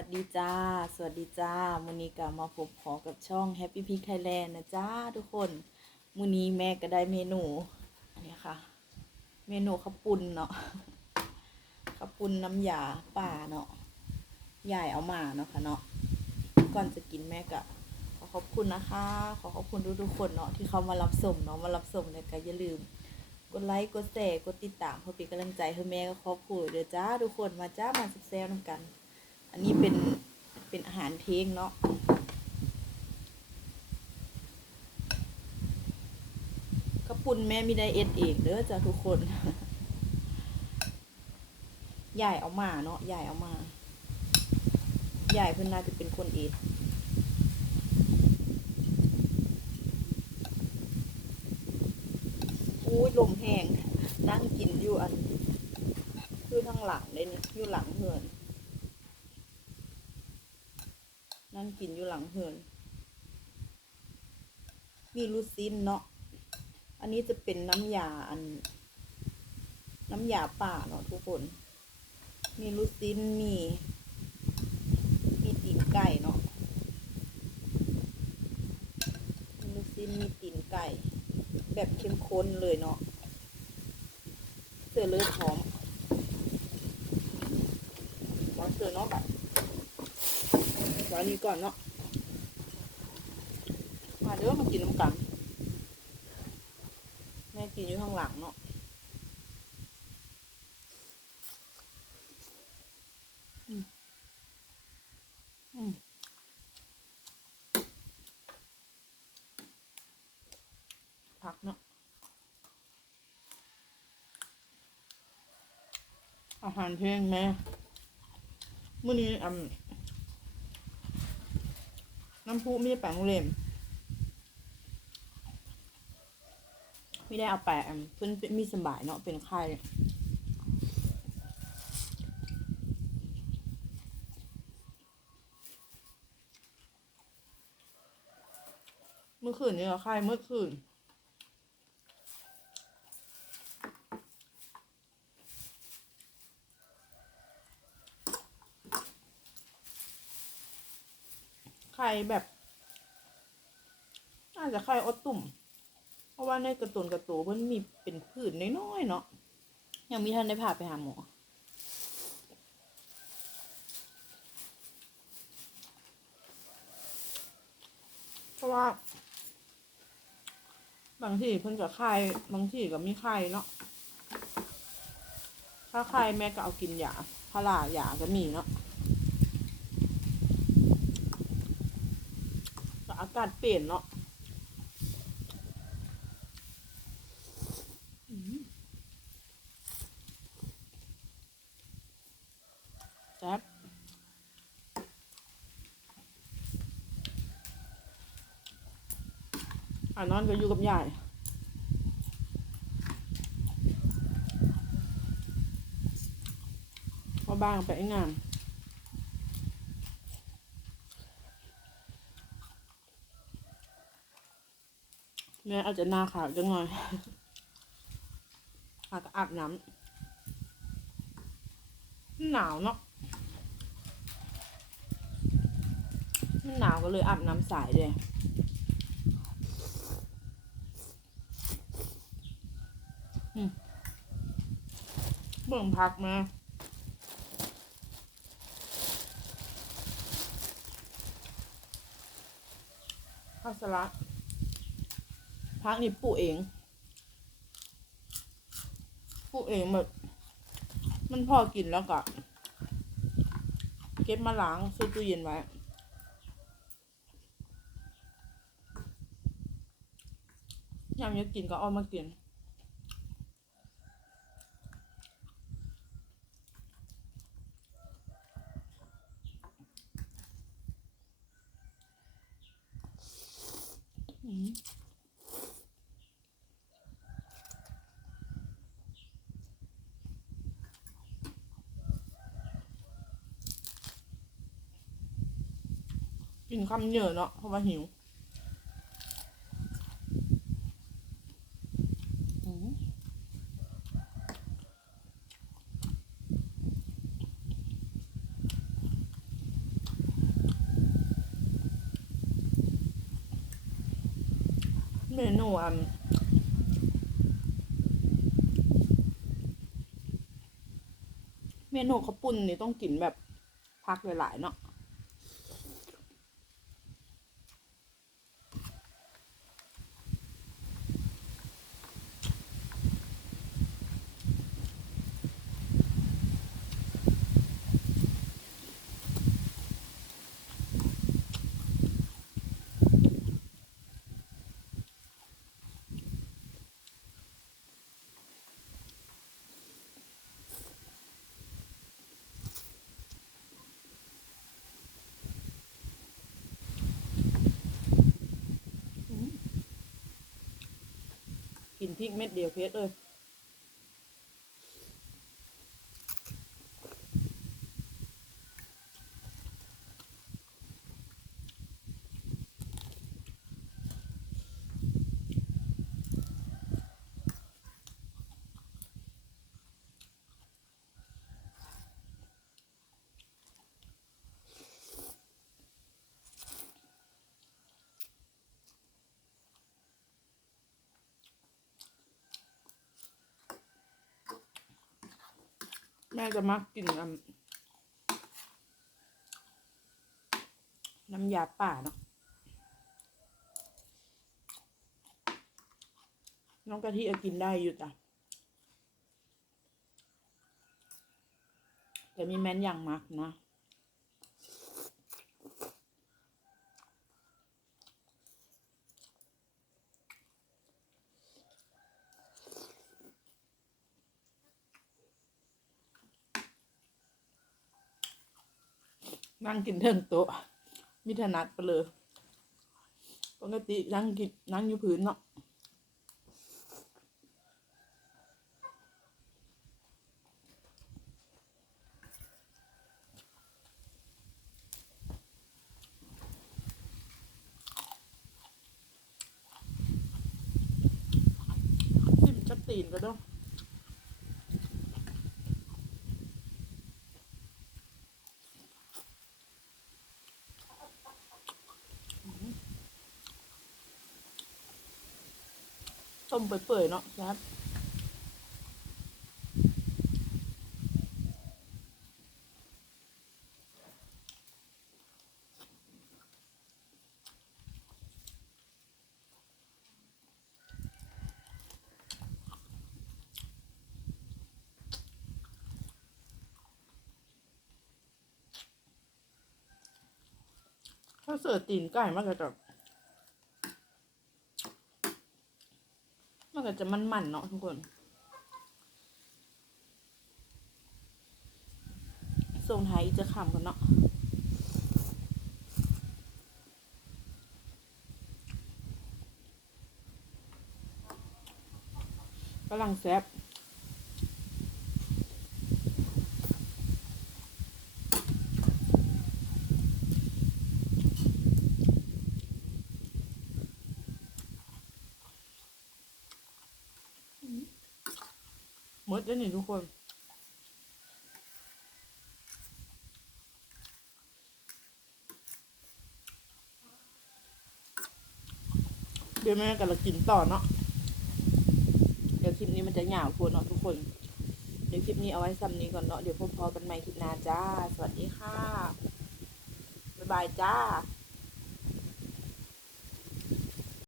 วัสดีจ้า สวัสดีจ้ามื้อนี้ก็มาพบขอกับช่อง Happy Pig Thailand นะจ้าทุกคนมื้อนี้แม่ก็ได้เมนู อันนี้ค่ะ เมนูข้าวปุ้นเนาะข้าวปุ้นน้ำยาป่าเนาะยายเอามาเนาะค่ะเนาะก่อนจะกินแม่ก็ขอขอบคุณนะคะ ขอขอบคุณทุกๆคนเนาะที่เขามารับส่งเนาะมารับส่งแล้วก็อย่าลืม กดไลค์กดแชร์กดติดตามเพื่อเป็นกำลังใจให้แม่ก็ครอบครัวเด้อจ้าทุกคนมาจ้ามาแซวๆนำกัน อันนี้เป็นเป็นอาหารเทงเนาะกระปุ่นแม่มีไดเอทเองเด้อจ้าทุกคนยายเอามาเนาะยายเอามายายเพิ่นน่าจะเป็นคนเอทอุ้ยลมแห้งนั่งกินอยู่อันอยู่ทางหลังเลยนี่อยู่หลังเหือน นั่งกินอยู่หลังเหือนมีลูซินเนาะ อันนี้จะเป็นน้ำยาอัน น้ำยาป่าเนาะทุกคน มีลูซินมี มีตีนไก่เนาะมีลูซินมีตีนไก่ แบบเข้มข้นเลยเนาะเสือเลือดหอมมาเสือเนาะแบบ ไว้นี้ก่อนเนาะมาเด้อมากินน้ำกันแม่กินอยู่ข้างหลังเนาะอืมอืมผักเนาะอาหารเพลงแม่มื้อนี้อ่ น้ำพุไม่ได้แปะโรงเรียนไม่ได้เอาแปะเพื่อนมีสบายเนาะเป็นไข้เมื่อคืนนี่ก็ไข้เมื่อคืน ไข่แบบน่าจจะไข่อดตุ่ม เพราะว่าในกระตุนกระตูเพิ่นมีเป็นผื่นน้อยๆเนาะยังมีท่านได้พาไปหาหมอเพราะว่า บางทีเพิ่นกับไข่บางทีก็มีไข่เนาะถ้าไข่แม่ก็เอากินยาพาราหยาก็มีเนาะ กาศเปลี่ยนเนาะอืมแซ่บอ่านอนก็อยู่กับยายพอบ้างไปงาน แม่อาจจะหน้าขาวจังหน่อยอาจจะอาบน้ำมันหนาวเนาะมันหนาวก็เลยอาบน้ำสายเลยเบิ่งพักมาข้าวสลัด พักนี่ปลูกเองปลูกเองแบบมันพอกินแล้วก็เก็บมาล้างซื้อตู้เย็นไว้ยามอยากกินก็เอามากินอืมินคำเยอะเนาะเพราะว่าหิวเมนูอันเมนูข้าวปุ่นนี่ต้องกินแบบพักหลายๆเนาะ กินพริกเม็ดเดียวเพชรเลย แม่จะมักกินน้ำน้ำยาป่าเนาะน้องกะทิกินได้อยู่จ้ะแต่มีแม้นอย่างมักนะ นั่งกินเทิงโต๊ะมิถนัดไปเลยปกตินั่งกินนั่งอยู่พื้นเนาะซิมจักตีนก็ ต้มเปื่อยๆเนาะครับถ้าเสิร์ฟตีนไก่มันก็จะ มันก็จะมันๆเนาะทุกคนส่งท้ายจะขำกันเนาะกำลังแซ่บ ด้วนี่ทุกคน เดี๋ยวแม่กันเรากินต่อเนาะ เดี๋ยวคลิปนี้มันจะหยาวโพดเนาะทุกคน เดี๋ยวคลิปนี้เอาไว้ซ้ำนี้ก่อนเนาะ เดี๋ยวพบพอกันใหม่คลิปหน้าจ้า สวัสดีค่ะ บ๊ายบายจ้า